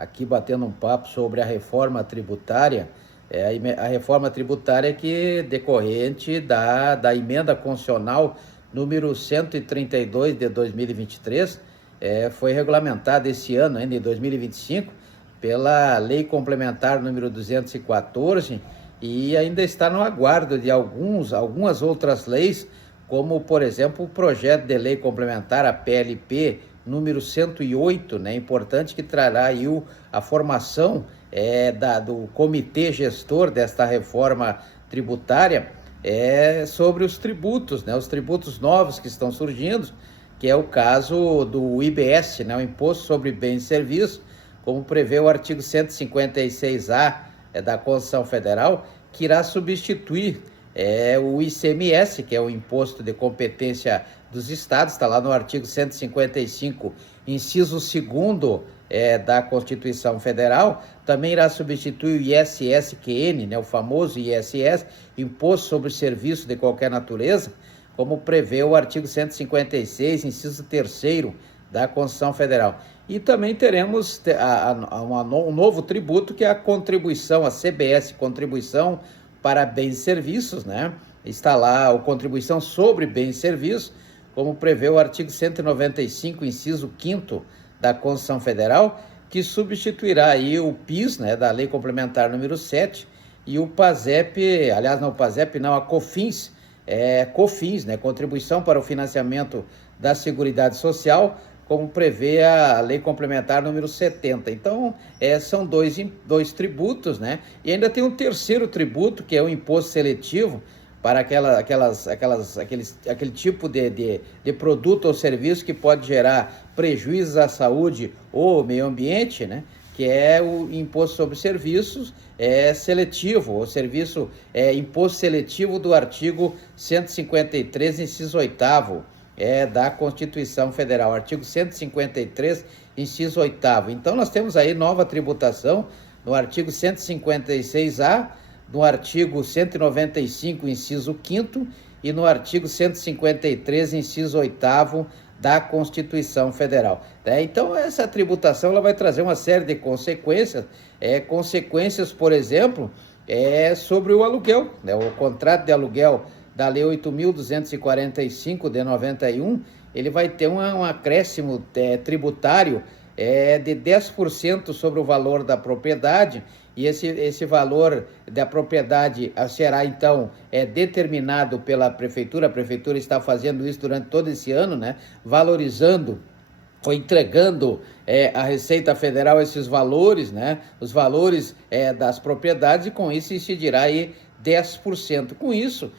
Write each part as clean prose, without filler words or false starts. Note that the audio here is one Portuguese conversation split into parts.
aqui batendo um papo sobre a reforma tributária. A reforma tributária que decorrente da emenda constitucional número 132 de 2023, foi regulamentada esse ano, ainda em 2025, pela Lei Complementar número 214 e ainda está no aguardo de algumas outras leis, como, por exemplo, o projeto de lei complementar, a PLP número 108, né? Importante, que trará aí a formação do comitê gestor desta reforma tributária sobre os tributos, né? Os tributos novos que estão surgindo, que é o caso do IBS, né? O Imposto sobre Bens e Serviços, como prevê o artigo 156A da Constituição Federal, que irá substituir o ICMS, que é o Imposto de Competência dos Estados, está lá no artigo 155, inciso 2º da Constituição Federal. Também irá substituir o ISS-QN, né, o famoso ISS, Imposto sobre Serviço de Qualquer Natureza, como prevê o artigo 156, inciso 3º da Constituição Federal. E também teremos um novo tributo, que é a contribuição, a CBS, Contribuição para Bens e Serviços, né? Está lá a contribuição sobre bens e serviços, como prevê o artigo 195, inciso 5º da Constituição Federal, que substituirá aí o PIS, né, da Lei Complementar número 7, e o PASEP, aliás, não, o PASEP não, a COFINS, COFINS, né, Contribuição para o Financiamento da Seguridade Social, como prevê a Lei Complementar número 70. Então, são dois tributos, né? E ainda tem um terceiro tributo, que é o imposto seletivo, para aquele tipo de produto ou serviço que pode gerar prejuízos à saúde ou ao meio ambiente, né? Que é o imposto sobre serviços seletivo, o imposto seletivo do artigo 153, inciso 8º, da Constituição Federal, artigo 153, inciso 8º. Então, nós temos aí nova tributação no artigo 156A, no artigo 195, inciso 5º, e no artigo 153, inciso 8º da Constituição Federal. Então, essa tributação ela vai trazer uma série de consequências, por exemplo, sobre o aluguel, né? O contrato de aluguel da Lei 8.245 de 91, ele vai ter um acréscimo tributário de 10% sobre o valor da propriedade, e esse valor da propriedade será, então, determinado pela Prefeitura. A Prefeitura está fazendo isso durante todo esse ano, né? Valorizando ou entregando à Receita Federal esses valores, né? Os valores das propriedades, e com isso incidirá aí 10%. Com isso,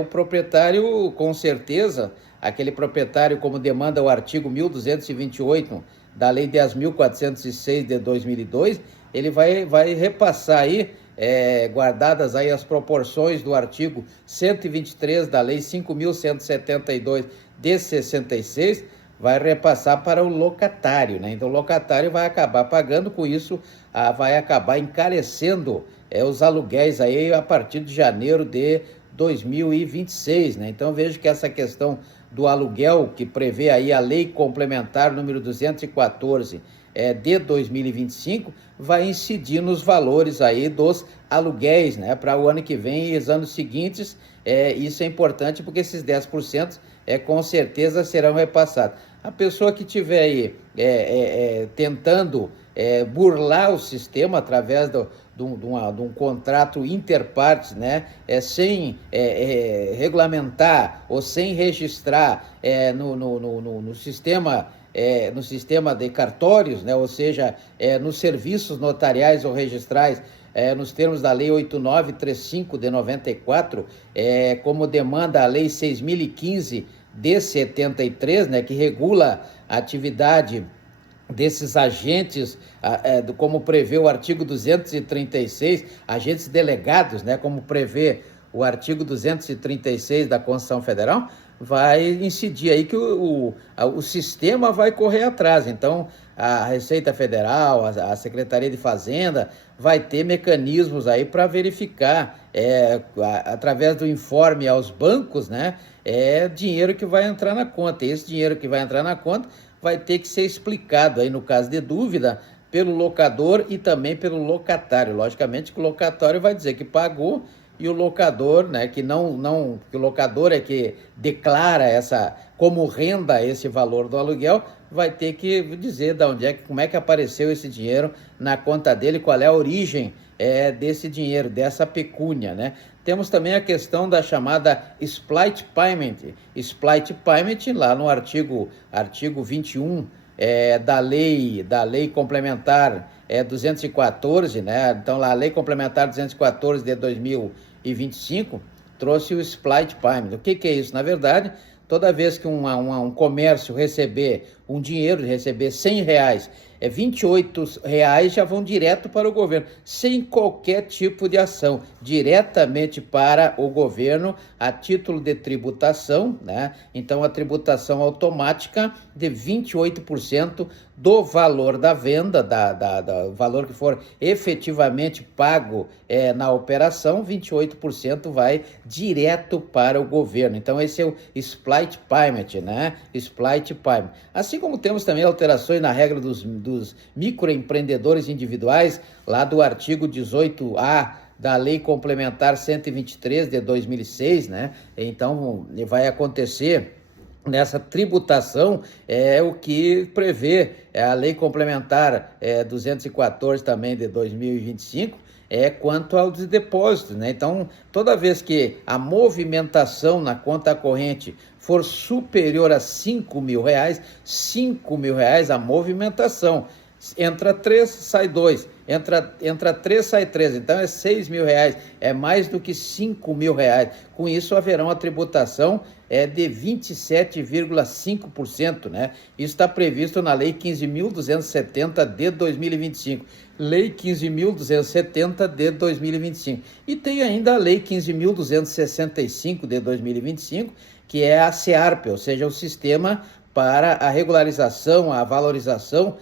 o proprietário, com certeza, aquele proprietário, como demanda o artigo 1228 da Lei 10.406 de 2002, ele vai repassar aí, guardadas aí as proporções do artigo 123 da Lei 5.172 de 66, vai repassar para o locatário, né? Então, o locatário vai acabar pagando, com isso, vai acabar encarecendo os aluguéis aí a partir de janeiro de 2026, né? Então, vejo que essa questão do aluguel, que prevê aí a Lei Complementar número 214 de 2025, vai incidir nos valores aí dos aluguéis, né? Para o ano que vem e os anos seguintes, isso é importante, porque esses 10% com certeza serão repassados. A pessoa que estiver aí tentando burlar o sistema através de um contrato interpartes, né? Sem regulamentar ou sem registrar no sistema de cartórios, né? Ou seja, nos serviços notariais ou registrais, nos termos da Lei 8935 de 94, como demanda a Lei 6.015 de 73, né? Que regula a atividade desses agentes, como prevê o artigo 236, agentes delegados, né, como prevê o artigo 236 da Constituição Federal, vai incidir aí que o sistema vai correr atrás. Então, a Receita Federal, a Secretaria de Fazenda, vai ter mecanismos aí para verificar, através do informe aos bancos, né, dinheiro que vai entrar na conta. E esse dinheiro que vai entrar na conta vai ter que ser explicado aí, no caso de dúvida, pelo locador e também pelo locatário. Logicamente que o locatário vai dizer que pagou e o locador, né, que que o locador é que declara como renda esse valor do aluguel, vai ter que dizer como é que apareceu esse dinheiro na conta dele, qual é a origem desse dinheiro, dessa pecúnia, né? Temos também a questão da chamada Split Payment. Split Payment, lá no artigo 21 da lei complementar 214, né? Então, lá, a lei complementar 214 de 2025 trouxe o Split Payment. O que é isso? Na verdade, toda vez que um comércio receber um dinheiro, receber R$100, R$28 já vão direto para o governo, sem qualquer tipo de ação, diretamente para o governo, a título de tributação, né? Então, a tributação automática de 28% do valor da venda, do valor que for efetivamente pago na operação, 28% vai direto para o governo. Então, esse é o Split Payment, né? Split Payment. Assim como temos também alterações na regra dos microempreendedores individuais, lá do artigo 18A da Lei Complementar 123 de 2006, né? Então, vai acontecer nessa tributação o que prevê a Lei Complementar 214 também de 2025, quanto aos depósitos, né? Então, toda vez que a movimentação na conta corrente for superior a R$5.000, R$5.000 a movimentação, entra 3, sai 2, entra 3, sai 3, então é R$6.000, é mais do que R$5.000. Com isso, haverá uma tributação de 27,5%, né? Isso está previsto na Lei 15.270 de 2025. Lei 15.270 de 2025. E tem ainda a Lei 15.265 de 2025, que é a SEARP, ou seja, o Sistema para a Regularização, a Valorização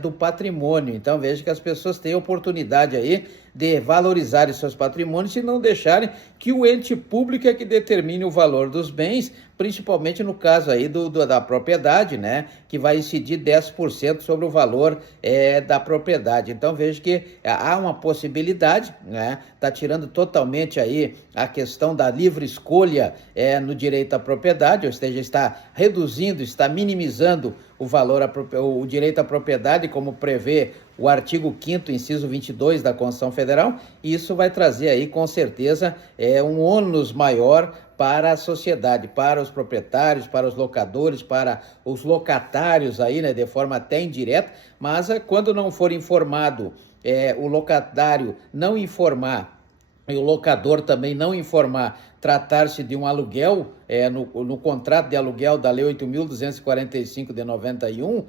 do Patrimônio. Então, veja que as pessoas têm oportunidade aí de valorizarem seus patrimônios e não deixarem que o ente público é que determine o valor dos bens, principalmente no caso aí da propriedade, né, que vai incidir 10% sobre o valor da propriedade. Então, veja que há uma possibilidade, né, tá tirando totalmente aí a questão da livre escolha no direito à propriedade, ou seja, está reduzindo, está minimizando o direito à propriedade, como prevê o artigo 5º, inciso 22 da Constituição Federal, e isso vai trazer aí, com certeza, um ônus maior para a sociedade, para os proprietários, para os locadores, para os locatários aí, né, de forma até indireta, mas quando não for informado, o locatário não informar, e o locador também não informar, tratar-se de um aluguel, no contrato de aluguel da Lei 8.245 de 91,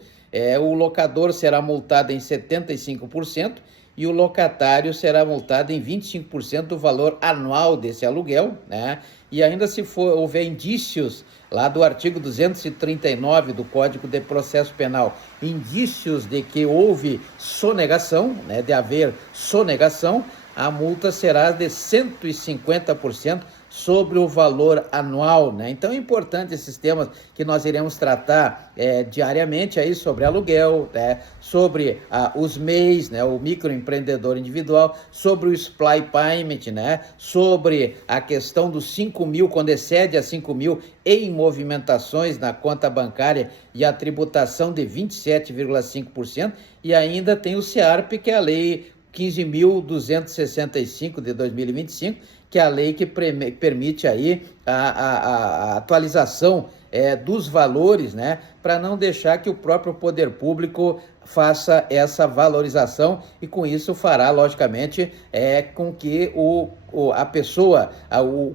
o locador será multado em 75% e o locatário será multado em 25% do valor anual desse aluguel, né? E ainda se houver indícios, lá do artigo 239 do Código de Processo Penal, indícios de que houve sonegação, né, de haver sonegação, a multa será de 150% sobre o valor anual, né? Então é importante esses temas que nós iremos tratar diariamente aí sobre aluguel, né? Sobre os MEIs, né? O microempreendedor individual, sobre o Split Payment, né? Sobre a questão dos 5.000, quando excede a 5.000 em movimentações na conta bancária e a tributação de 27,5%, e ainda tem o SEARP, que é a lei 15.265 de 2025, que é a lei que permite aí a atualização dos valores, né, para não deixar que o próprio poder público faça essa valorização, e com isso fará, logicamente, com que a pessoa, o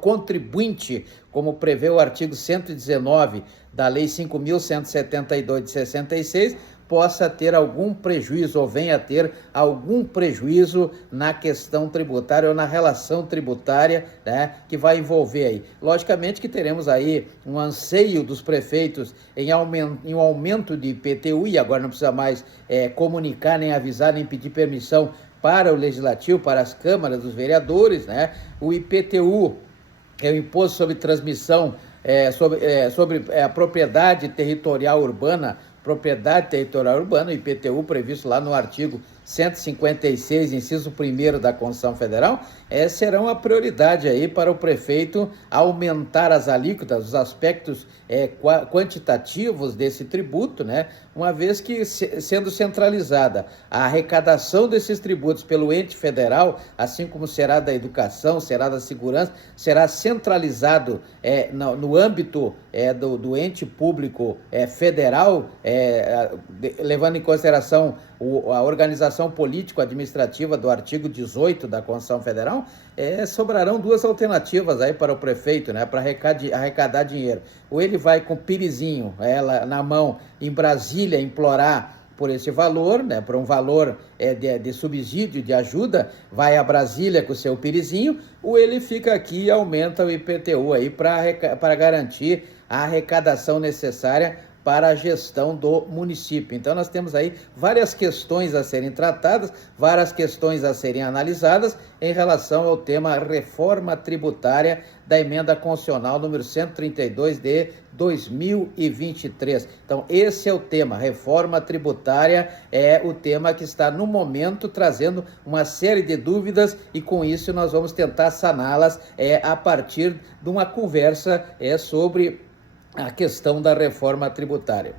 contribuinte, como prevê o artigo 119 da Lei 5.172 de 66, possa ter algum prejuízo ou venha a ter algum prejuízo na questão tributária ou na relação tributária, né, que vai envolver aí. Logicamente que teremos aí um anseio dos prefeitos em um aumento de IPTU, e agora não precisa mais comunicar, nem avisar, nem pedir permissão para o Legislativo, para as câmaras dos vereadores, né? O IPTU é o Imposto sobre Transmissão sobre a propriedade territorial urbana propriedade territorial urbana, o IPTU previsto lá no artigo 156, inciso 1º da Constituição Federal, serão a prioridade aí para o prefeito aumentar as alíquotas, os aspectos quantitativos desse tributo, né? Uma vez que, sendo centralizada a arrecadação desses tributos pelo ente federal, assim como será da educação, será da segurança, será centralizado no âmbito do ente público federal, levando em consideração a organização político-administrativa do artigo 18 da Constituição Federal, sobrarão duas alternativas aí para o prefeito, né, para arrecadar dinheiro. Ou ele vai com o pirizinho na mão em Brasília implorar por esse valor, né, por um valor de subsídio, de ajuda, vai a Brasília com o seu pirizinho, ou ele fica aqui e aumenta o IPTU aí para garantir a arrecadação necessária para a gestão do município. Então nós temos aí várias questões a serem tratadas, várias questões a serem analisadas em relação ao tema reforma tributária da emenda constitucional número 132 de 2023. Então esse é o tema, reforma tributária é o tema que está no momento trazendo uma série de dúvidas e com isso nós vamos tentar saná-las a partir de uma conversa sobre a questão da reforma tributária.